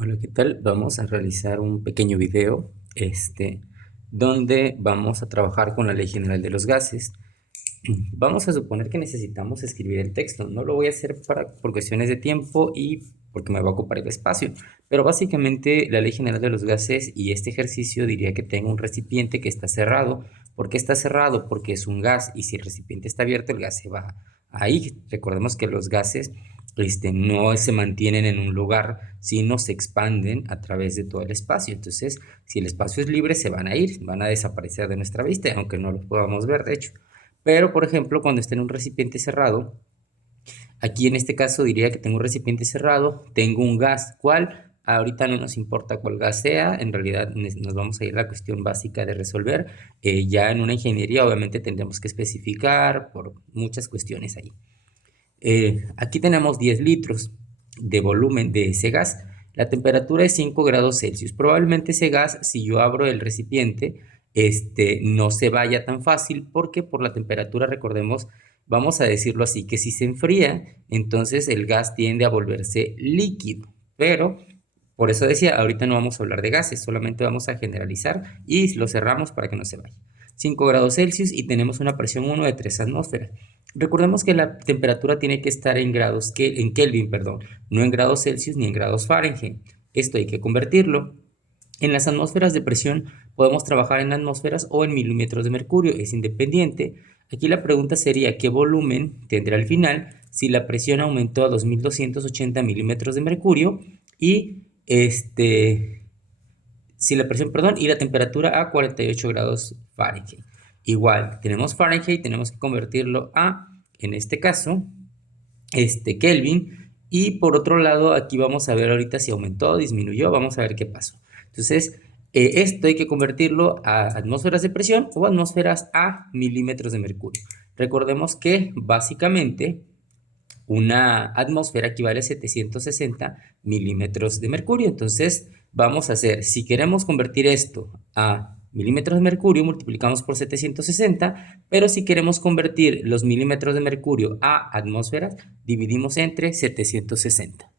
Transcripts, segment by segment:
Hola, ¿qué tal? Vamos a realizar un pequeño video, donde vamos a trabajar con la Ley General de los Gases. Vamos a suponer que necesitamos escribir el texto. No lo voy a hacer por cuestiones de tiempo y porque me va a ocupar el espacio. Pero básicamente la Ley General de los Gases y este ejercicio diría que tengo un recipiente que está cerrado. ¿Por qué está cerrado? Porque es un gas y si el recipiente está abierto, el gas se va ahí. Recordemos que los gases no se mantienen en un lugar, sino se expanden a través de todo el espacio. Entonces, si el espacio es libre, se van a ir, van a desaparecer de nuestra vista, aunque no los podamos ver, de hecho. Pero, por ejemplo, cuando está en un recipiente cerrado, aquí en este caso diría que tengo un recipiente cerrado, tengo un gas. ¿Cuál? Ahorita no nos importa cuál gas sea, en realidad nos vamos a ir a la cuestión básica de resolver. Ya en una ingeniería obviamente tendremos que especificar por muchas cuestiones ahí. Aquí tenemos 10 litros de volumen de ese gas. La temperatura es 5 grados Celsius. Probablemente ese gas, si yo abro el recipiente, no se vaya tan fácil porque por la temperatura, recordemos, vamos a decirlo así, que si se enfría, entonces el gas tiende a volverse líquido. Pero, por eso decía, ahorita no vamos a hablar de gases, solamente vamos a generalizar y lo cerramos para que no se vaya. 5 grados Celsius y tenemos una presión 1 de 3 atmósferas. Recordemos que la temperatura tiene que estar en Kelvin, perdón, no en grados Celsius ni en grados Fahrenheit. Esto hay que convertirlo. En las atmósferas de presión podemos trabajar en atmósferas o en milímetros de mercurio, es independiente. Aquí la pregunta sería, ¿qué volumen tendrá al final si la presión aumentó a 2280 milímetros de mercurio y si la presión, perdón, y la temperatura a 48 grados Fahrenheit? Igual, tenemos Fahrenheit, tenemos que convertirlo a, en este caso, Kelvin. Y por otro lado, aquí vamos a ver ahorita si aumentó o disminuyó, vamos a ver qué pasó. Entonces, esto hay que convertirlo a atmósferas de presión o atmósferas a milímetros de mercurio. Recordemos que básicamente una atmósfera equivale a 760 milímetros de mercurio. Entonces, vamos a hacer, si queremos convertir esto a milímetros de mercurio, multiplicamos por 760, pero si queremos convertir los milímetros de mercurio a atmósferas, dividimos entre 760.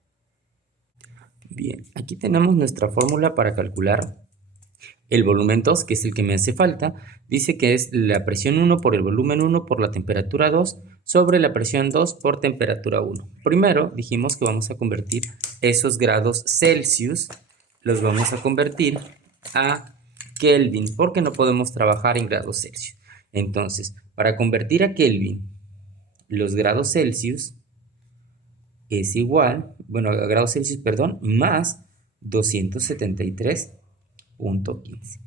Bien, aquí tenemos nuestra fórmula para calcular el volumen 2, que es el que me hace falta. Dice que es la presión 1 por el volumen 1 por la temperatura 2 sobre la presión 2 por temperatura 1. Primero dijimos que vamos a convertir esos grados Celsius, los vamos a convertir a Kelvin, porque no podemos trabajar en grados Celsius. Entonces, para convertir a Kelvin, los grados Celsius es igual, bueno, a grados Celsius, perdón, más 273.15.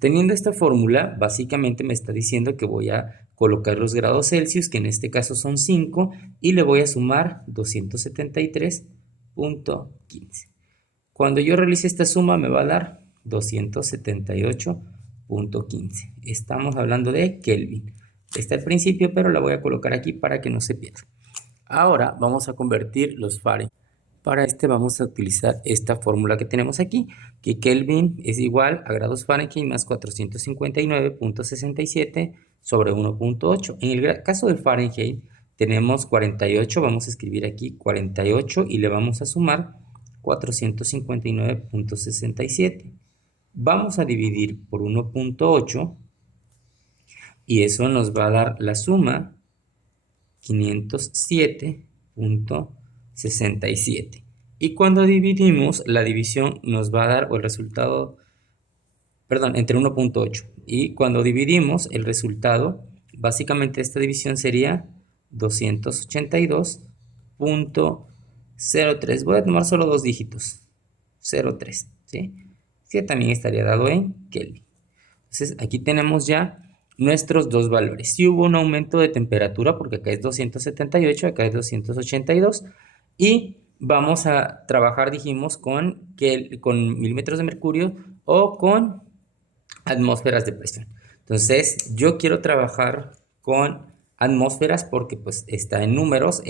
Teniendo esta fórmula, básicamente me está diciendo que voy a colocar los grados Celsius, que en este caso son 5, y le voy a sumar 273.15. Cuando yo realice esta suma me va a dar 278.15. Estamos hablando de Kelvin. Está al principio, pero la voy a colocar aquí para que no se pierda. Ahora vamos a convertir los Fahrenheit. Para vamos a utilizar esta fórmula que tenemos aquí, que Kelvin es igual a grados Fahrenheit más 459.67 sobre 1.8. En el caso de Fahrenheit tenemos 48, vamos a escribir aquí 48 y le vamos a sumar 459.67. Vamos a dividir por 1.8 y eso nos va a dar la suma 507.67. Y cuando dividimos, la división nos va a dar, o el resultado, perdón, entre 1.8. Y cuando dividimos el resultado, básicamente esta división sería 282.03. Voy a tomar solo dos dígitos, 0.3, ¿sí? Que también estaría dado en Kelvin. Entonces, aquí tenemos ya nuestros dos valores. Si hubo un aumento de temperatura, porque acá es 278, acá es 282, y vamos a trabajar, dijimos, con milímetros de mercurio o con atmósferas de presión. Entonces, yo quiero trabajar con atmósferas porque pues está en números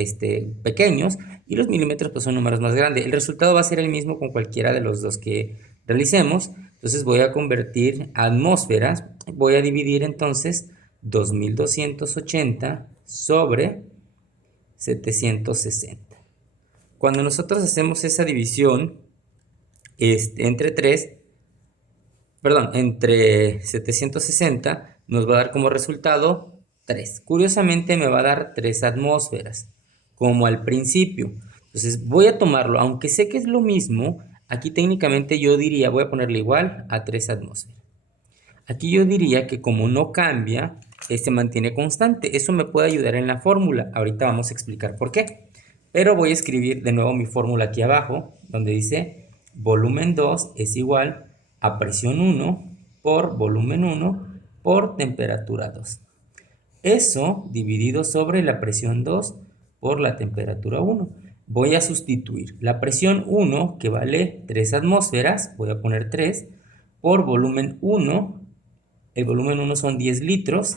pequeños y los milímetros pues son números más grandes. El resultado va a ser el mismo con cualquiera de los dos que realicemos. Entonces voy a convertir atmósferas, voy a dividir entonces 2280 sobre 760. Cuando nosotros hacemos esa división, entre 3, perdón, entre 760 nos va a dar como resultado 3. Curiosamente me va a dar 3 atmósferas, como al principio. Entonces voy a tomarlo, aunque sé que es lo mismo, aquí técnicamente yo diría, voy a ponerle igual a 3 atmósferas. Aquí yo diría que como no cambia, se mantiene constante. Eso me puede ayudar en la fórmula. Ahorita vamos a explicar por qué. Pero voy a escribir de nuevo mi fórmula aquí abajo, donde dice volumen 2 es igual a presión 1 por volumen 1 por temperatura 2. Eso dividido sobre la presión 2 por la temperatura 1. Voy a sustituir la presión 1, que vale 3 atmósferas, voy a poner 3, por volumen 1, el volumen 1 son 10 litros,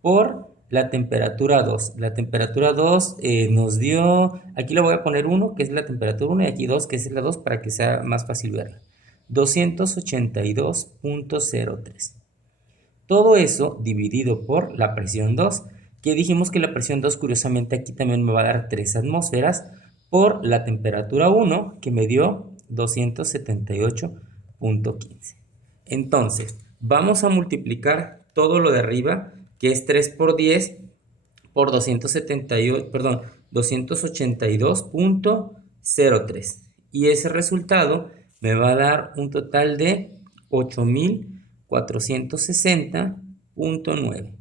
por la temperatura 2. La temperatura 2 nos dio, aquí le voy a poner 1, que es la temperatura 1, y aquí 2, que es la 2, para que sea más fácil verla. 282.03. Todo eso dividido por la presión 2, que dijimos que la presión 2, curiosamente, aquí también me va a dar 3 atmósferas, por la temperatura 1, que me dio 278.15. Entonces, vamos a multiplicar todo lo de arriba, que es 3 por 10, por 282.03. Y ese resultado me va a dar un total de 8.460.9.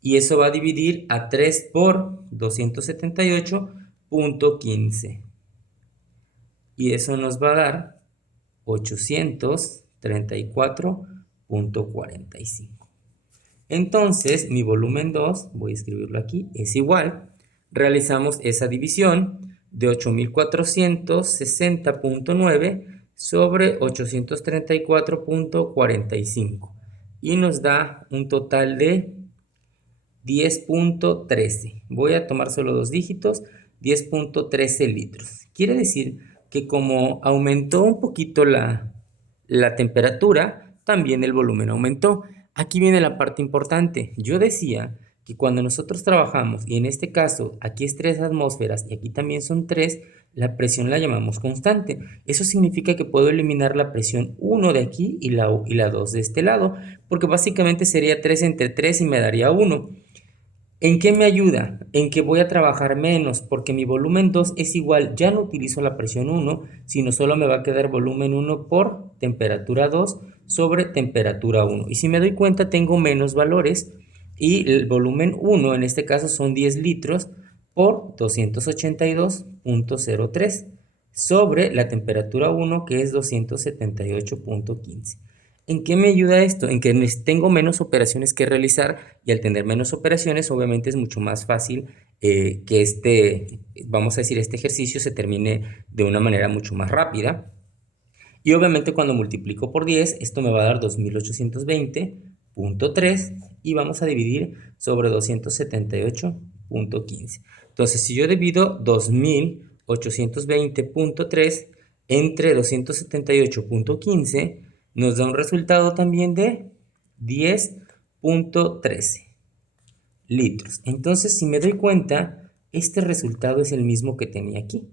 Y eso va a dividir a 3 por 278.15. Y eso nos va a dar 834.45. Entonces, mi volumen 2, voy a escribirlo aquí, es igual. Realizamos esa división de 8.460.9 sobre 834.45. Y nos da un total de 10.13. Voy a tomar solo dos dígitos, 10.13 litros. Quiere decir que como aumentó un poquito la temperatura, también el volumen aumentó. Aquí viene la parte importante. Yo decía que cuando nosotros trabajamos, y en este caso aquí es 3 atmósferas y aquí también son 3, la presión la llamamos constante. Eso significa que puedo eliminar la presión 1 de aquí y la 2 de este lado, porque básicamente sería 3 entre 3 y me daría 1. ¿En qué me ayuda? En que voy a trabajar menos, porque mi volumen 2 es igual, ya no utilizo la presión 1, sino solo me va a quedar volumen 1 por temperatura 2 sobre temperatura 1. Y si me doy cuenta, tengo menos valores, y el volumen 1 en este caso son 10 litros por 282.03 sobre la temperatura 1, que es 278.15. ¿En qué me ayuda esto? En que tengo menos operaciones que realizar, y al tener menos operaciones obviamente es mucho más fácil que vamos a decir, este ejercicio se termine de una manera mucho más rápida. Y obviamente cuando multiplico por 10, esto me va a dar 2820.3 y vamos a dividir sobre 278.15. Entonces, si yo divido 2820.3 entre 278.15, nos da un resultado también de 10.13 litros. Entonces, si me doy cuenta, este resultado es el mismo que tenía aquí.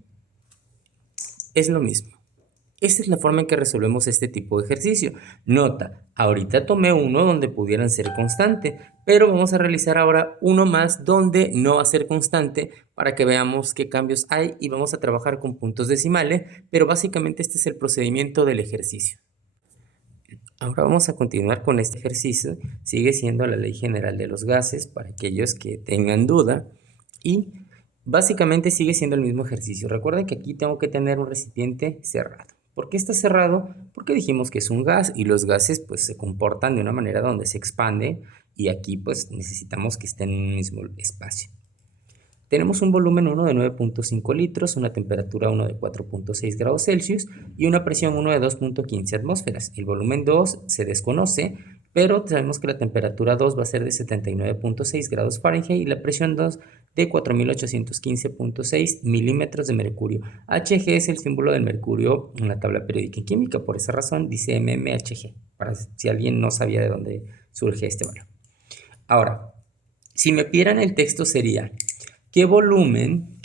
Es lo mismo. Esta es la forma en que resolvemos este tipo de ejercicio. Nota, ahorita tomé uno donde pudieran ser constante, pero vamos a realizar ahora uno más donde no va a ser constante para que veamos qué cambios hay, y vamos a trabajar con puntos decimales, pero básicamente este es el procedimiento del ejercicio. Ahora vamos a continuar con este ejercicio. Sigue siendo la ley general de los gases para aquellos que tengan duda, y básicamente sigue siendo el mismo ejercicio. Recuerden que aquí tengo que tener un recipiente cerrado. ¿Por qué está cerrado? Porque dijimos que es un gas, y los gases pues se comportan de una manera donde se expande, y aquí pues necesitamos que estén en un mismo espacio. Tenemos un volumen 1 de 9.5 litros, una temperatura 1 de 4.6 grados Celsius y una presión 1 de 2.15 atmósferas. El volumen 2 se desconoce, pero sabemos que la temperatura 2 va a ser de 79.6 grados Fahrenheit y la presión 2 de 4.815.6 milímetros de mercurio. Hg es el símbolo del mercurio en la tabla periódica y química, por esa razón dice mmHg, para si alguien no sabía de dónde surge este valor. Ahora, si me pidieran el texto sería: ¿qué volumen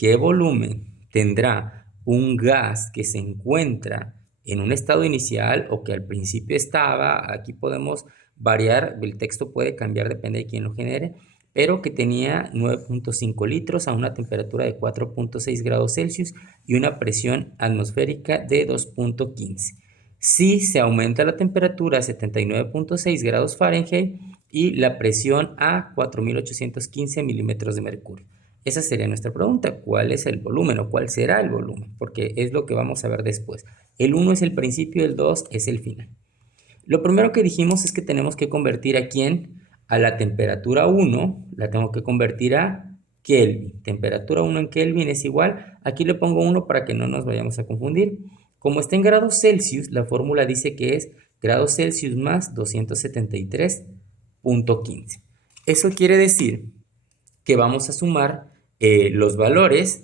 tendrá un gas que se encuentra en un estado inicial o que al principio estaba, aquí podemos variar, el texto puede cambiar, depende de quién lo genere, pero que tenía 9.5 litros a una temperatura de 4.6 grados Celsius y una presión atmosférica de 2.15. Si se aumenta la temperatura a 79.6 grados Fahrenheit y la presión a 4.815 milímetros de mercurio. Esa sería nuestra pregunta, ¿cuál es el volumen o cuál será el volumen? Porque es lo que vamos a ver después. El 1 es el principio, el 2 es el final. Lo primero que dijimos es que tenemos que convertir aquí a la temperatura 1, la tengo que convertir a Kelvin. Temperatura 1 en Kelvin es igual, aquí le pongo 1 para que no nos vayamos a confundir. Como está en grados Celsius, la fórmula dice que es grados Celsius más 273.15. Eso quiere decir que vamos a sumar los valores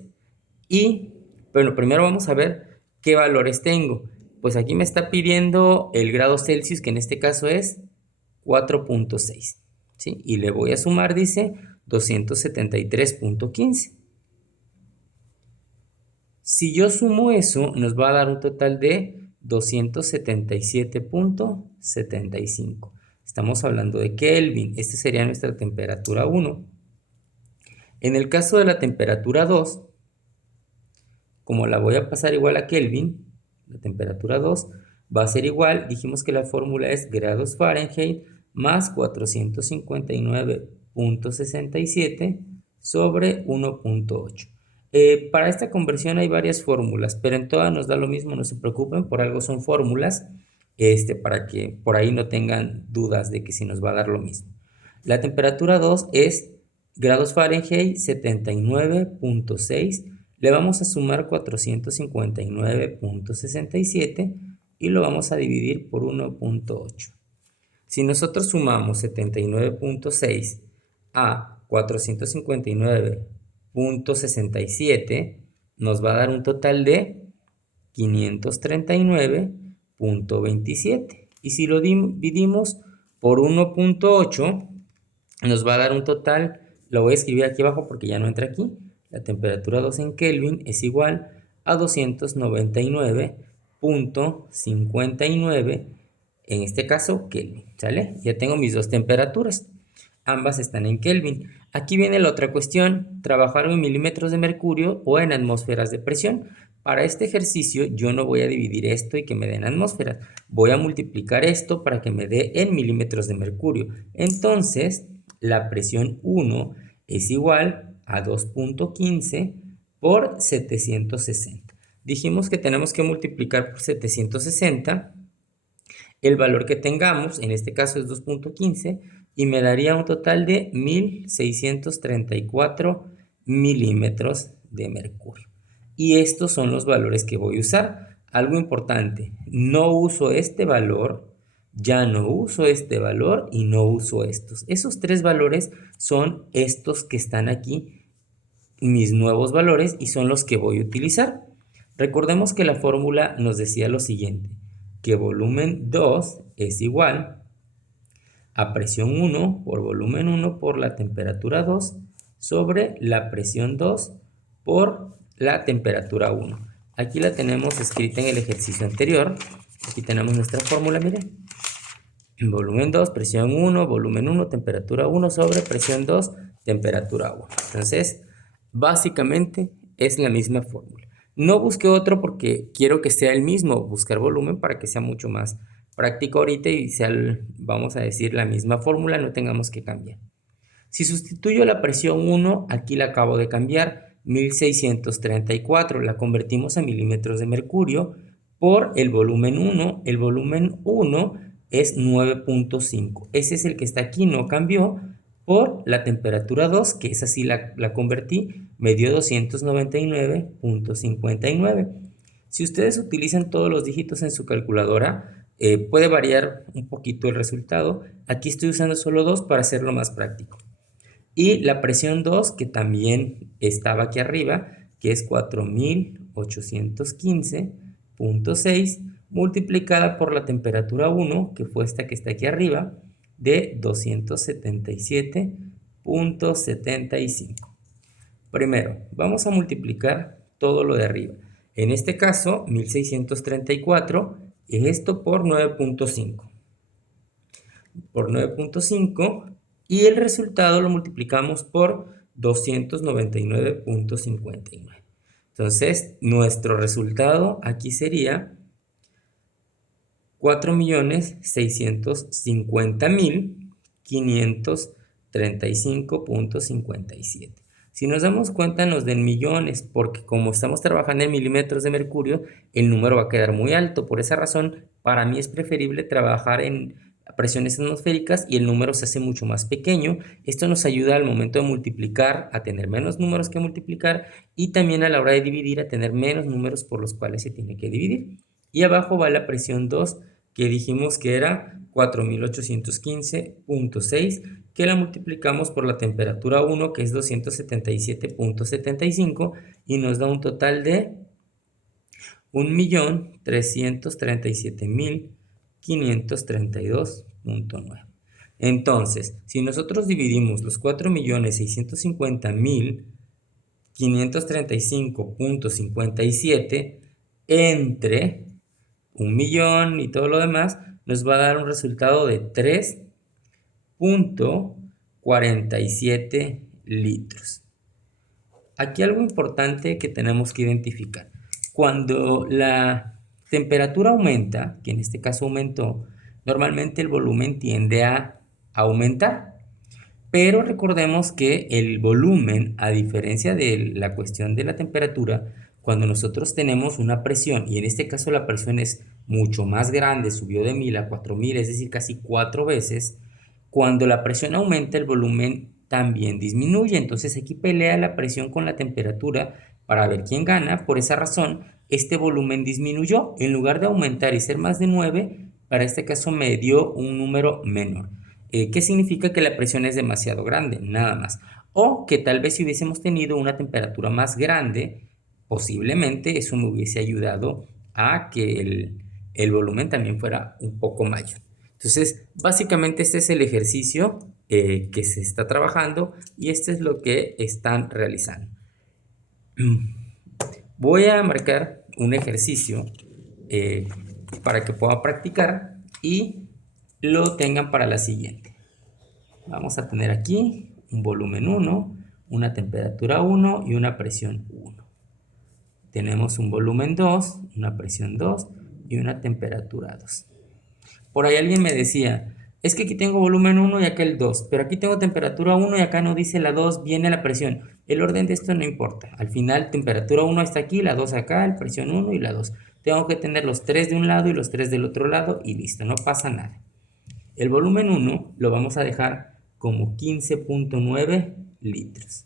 y, bueno, primero vamos a ver qué valores tengo. Pues aquí me está pidiendo el grado Celsius, que en este caso es 4.6, ¿sí? Y le voy a sumar, dice, 273.15. Si yo sumo eso, nos va a dar un total de 277.75. Estamos hablando de Kelvin. Esta sería nuestra temperatura 1. En el caso de la temperatura 2, como la voy a pasar igual a Kelvin, la temperatura 2 va a ser igual, dijimos que la fórmula es grados Fahrenheit más 459.67 sobre 1.8. Para esta conversión hay varias fórmulas, pero en todas nos da lo mismo, no se preocupen, por algo son fórmulas, para que por ahí no tengan dudas de que si nos va a dar lo mismo. La temperatura 2 es grados Fahrenheit 79.6, le vamos a sumar 459.67 y lo vamos a dividir por 1.8. Si nosotros sumamos 79.6 a 459.67, nos va a dar un total de 539.27. Y si lo dividimos por 1.8, nos va a dar un total, lo voy a escribir aquí abajo porque ya no entra aquí. La temperatura 2 en Kelvin es igual a 299.59, en este caso Kelvin, ¿sale? Ya tengo mis dos temperaturas, ambas están en Kelvin. Aquí viene la otra cuestión, trabajar en milímetros de mercurio o en atmósferas de presión. Para este ejercicio yo no voy a dividir esto y que me den atmósferas, voy a multiplicar esto para que me dé en milímetros de mercurio. Entonces, la presión 1 es igual a 2.15 por 760. Dijimos que tenemos que multiplicar por 760 el valor que tengamos, en este caso es 2.15, y me daría un total de 1634 milímetros de mercurio. Y estos son los valores que voy a usar. Algo importante, no uso este valor, ya no uso este valor y no uso estos. Esos tres valores son estos que están aquí, mis nuevos valores, y son los que voy a utilizar. Recordemos que la fórmula nos decía lo siguiente, que volumen 2 es igual a presión 1 por volumen 1 por la temperatura 2 sobre la presión 2 por la temperatura 1. Aquí la tenemos escrita en el ejercicio anterior. Aquí tenemos nuestra fórmula, miren. Volumen 2, presión 1, volumen 1, temperatura 1 sobre presión 2, temperatura 1. Entonces, básicamente es la misma fórmula. No busqué otro porque quiero que sea el mismo, buscar volumen para que sea mucho más práctico ahorita y sea, vamos a decir, la misma fórmula, no tengamos que cambiar. Si sustituyo la presión 1, aquí la acabo de cambiar, 1634, la convertimos a milímetros de mercurio por el volumen 1. El volumen 1 es 9.5. Ese es el que está aquí, no cambió, por la temperatura 2, que esa sí la convertí, me dio 299.59. Si ustedes utilizan todos los dígitos en su calculadora, puede variar un poquito el resultado. Aquí estoy usando solo 2 para hacerlo más práctico. Y la presión 2, que también estaba aquí arriba, que es 4.815.6, multiplicada por la temperatura 1, que fue esta que está aquí arriba, de 277.75. Primero, vamos a multiplicar todo lo de arriba. En este caso, 1634, esto por 9.5. Por 9.5 y el resultado lo multiplicamos por 299.59. Entonces, nuestro resultado aquí sería 4.650.535.57. Si nos damos cuenta, nos den millones, porque como estamos trabajando en milímetros de mercurio, el número va a quedar muy alto. Por esa razón, para mí es preferible trabajar en presiones atmosféricas y el número se hace mucho más pequeño. Esto nos ayuda al momento de multiplicar a tener menos números que multiplicar y también a la hora de dividir a tener menos números por los cuales se tiene que dividir. Y abajo va la presión 2, que dijimos que era 4815.6, que la multiplicamos por la temperatura 1, que es 277.75, y nos da un total de 1.337.532.9. Entonces, si nosotros dividimos los 4.650.535.57 entre 1.000.000 y todo lo demás, nos va a dar un resultado de 3.47 litros. Aquí algo importante que tenemos que identificar. Cuando la temperatura aumenta, que en este caso aumentó, normalmente el volumen tiende a aumentar. Pero recordemos que el volumen, a diferencia de la cuestión de la temperatura, cuando nosotros tenemos una presión, y en este caso la presión es mucho más grande, subió de 1000 a 4000, es decir, casi 4 veces, cuando la presión aumenta, el volumen también disminuye. Entonces aquí pelea la presión con la temperatura para ver quién gana. Por esa razón, este volumen disminuyó. En lugar de aumentar y ser más de 9, para este caso me dio un número menor. ¿Qué significa? Que la presión es demasiado grande, nada más. O que tal vez si hubiésemos tenido una temperatura más grande, posiblemente eso me hubiese ayudado a que el volumen también fuera un poco mayor. Entonces, básicamente este es el ejercicio que se está trabajando y este es lo que están realizando. Voy a marcar un ejercicio para que puedan practicar y lo tengan para la siguiente. Vamos a tener aquí un volumen 1, una temperatura 1 y una presión 1. Tenemos un volumen 2, una presión 2 y una temperatura 2. Por ahí alguien me decía, es que aquí tengo volumen 1 y acá el 2, pero aquí tengo temperatura 1 y acá no dice la 2, viene la presión. El orden de esto no importa. Al final, temperatura 1 está aquí, la 2 acá, la presión 1 y la 2. Tengo que tener los 3 de un lado y los 3 del otro lado y listo, no pasa nada. El volumen 1 lo vamos a dejar como 15.9 litros.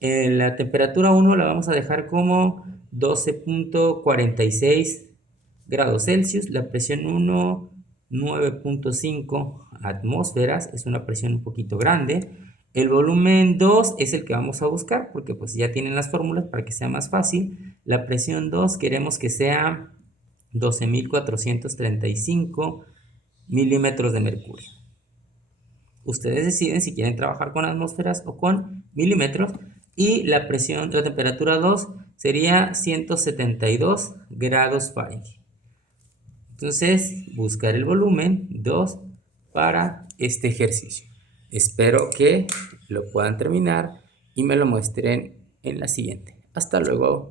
La temperatura 1 la vamos a dejar como 12.46 grados Celsius. La presión 1, 9.5 atmósferas. Es una presión un poquito grande. El volumen 2 es el que vamos a buscar porque pues ya tienen las fórmulas para que sea más fácil. La presión 2 queremos que sea 12.435 milímetros de mercurio. Ustedes deciden si quieren trabajar con atmósferas o con milímetros. Y la presión, la temperatura 2 sería 172 grados Fahrenheit. Entonces, buscar el volumen 2 para este ejercicio. Espero que lo puedan terminar y me lo muestren en la siguiente. Hasta luego.